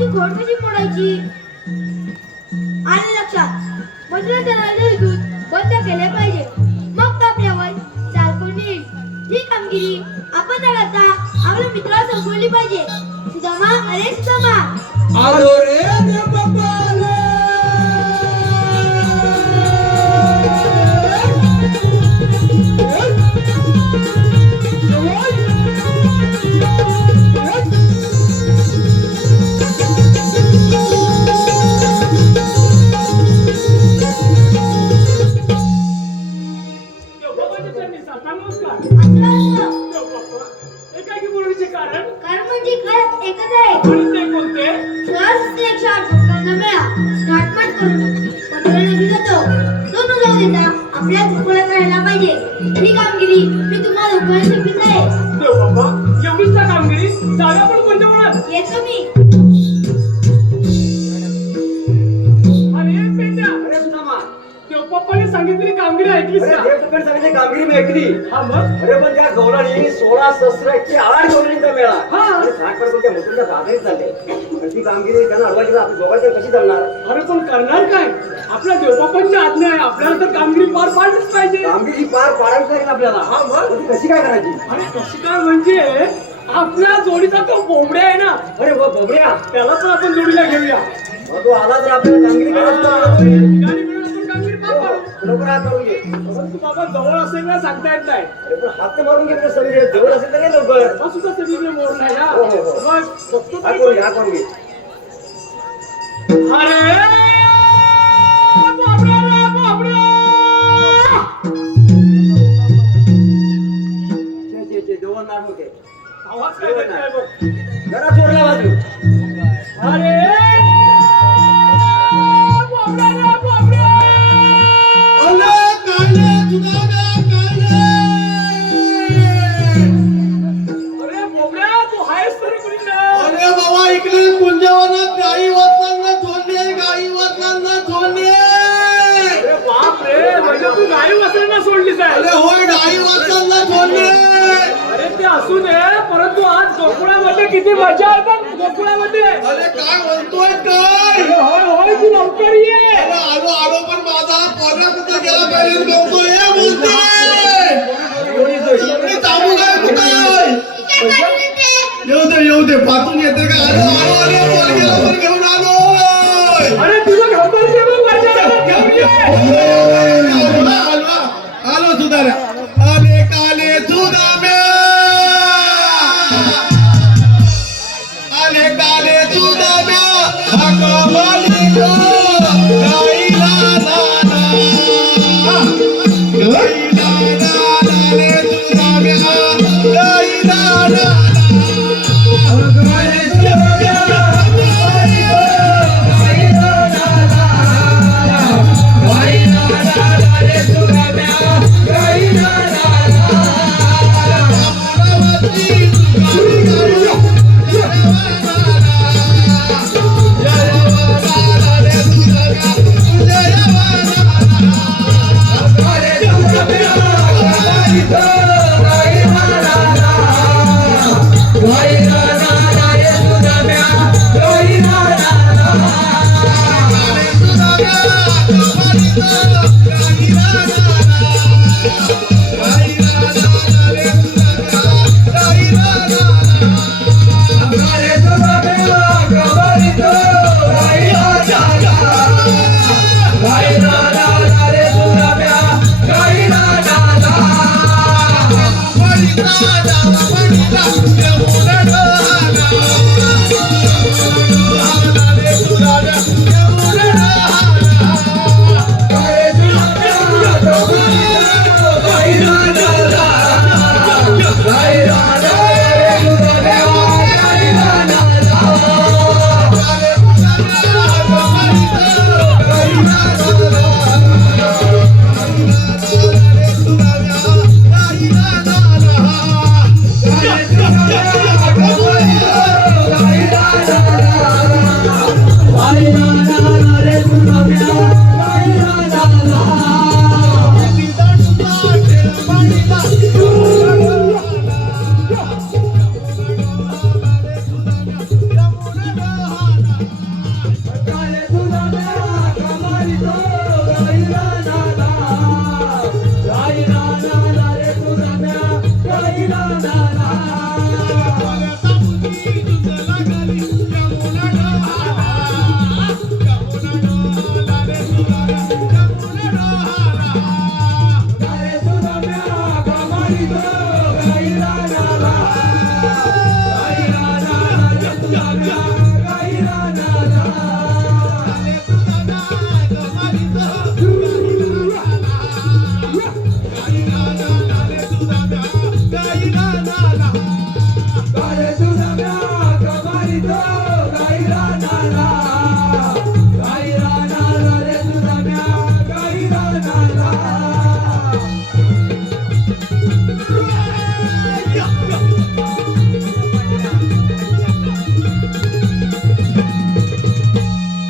त्याची खोड कशी मोडायची आणि लक्षात मंदिराच्या नळीचे दूध बंद केले पाहिजे, मग आपल्यावर चालकून येईल. ही कामगिरी आपण न करता आपल्या मित्राला सोपवली पाहिजे. सुदामा, अरे सुदामा, आलो रे बाबा आलो. कारण म्हणजे काय एकच आहे. श्वास एक श्वास करना मिळा घाटमाट करून पत्राने भिजतो तो न जाऊ देता आपल्या झोपड्यात राहायला पाहिजे. ही कामगिरी मी तुम्हाला लोकांना शिकवित आहे. एवढीच का कामगिरी? जाऊया पण कोणत्या म्हणत? येतो मी. अरे पेट्या, अरे सुदामा, देवपप्पाने सांगितलेली कामगिरी ऐकलीस अरे का? देवपप्पाने सांगितली कामगिरी मी ऐकली. हा मग? अरे पण त्या गौराणी 16 शस्त्र 108 गौराणींचा मेळा हा. आणि घाटपाडून त्या मोठ्या गाडीत चालले. आणि ती कामगिरी त्यांना अडवायची आपली दोघांची कशी जमणार? अरे पण करणार काय? आपल्या देवपप्पांची आज्ञा आहे, आपल्याला तर कामगिरी पार पाडलीच पाहिजे. कामगिरी पार पाडायची लागेल आपल्याला. हा मग? पण ती कशी काय करायची? आणि कशी काय म्हणजे आपल्या जोडीचा तो बोबड्या आहे ना, अरे बबड्या, त्याला पण आपण जोडीला घेऊया. मग तो आला तर आपल्याला कामगिरी करायची ठिकाणी मिळून आपण कामगिरी पार पाडू. लवकर हात मारून घे. परंतु बाबा जवळ असेल ना सांगता येत नाही. अरे पण हात तर मारून घे म्हणजे सगळे जवळ असेल तर ये लवकर. हा सुद्धा सगळीकडे मोर नाही ना. हो, हो, हो. बस बघतो हात तरी मारून घे, हात मारून घे. अरे बापरे रे बापरे. जे दोन नाट होते. आवाज काय देत नाही बघ. जरा जोरला वाजू. अरे बापरे रे बापरे. अरे काले सुदाम्या काले. अरे बोबड्या, तू आहेस तरी कुणी ना? अरे बाबा इकडे कुंजवनात गाई वाचताना थोडले गाई वाचताना थोडले. अरे बाप रे, म्हणजे तू गाई वासरांना सोडलीस आहे. अरे होय गाई वाचताना थोडले. अरे ते असू दे, परंतु आज गोकुळामध्ये किती मजा येतात गोकुळामध्ये. अरे काय म्हणतोय काय? अरे होय होय, तू लवकर ये. अरे आलो आलो पण माझा पोरगा कुठे गेला पाहिजे बघतोय हे बोलते. अरे थांबू काय कुठे? येऊ दे पातून येते का? आलो आलो अरे पोरगेला पण घेऊन आलो. अरे तुझं घाबर दे बघ माझ्या घरात घेऊन ये. आलो सुधारा. आले काले सुदाम्या. आले काले सुदाम्या. हाकमाली गो गाईला नाना. गाईला नाना रे सुदाम्या. गाईला नाना. Hare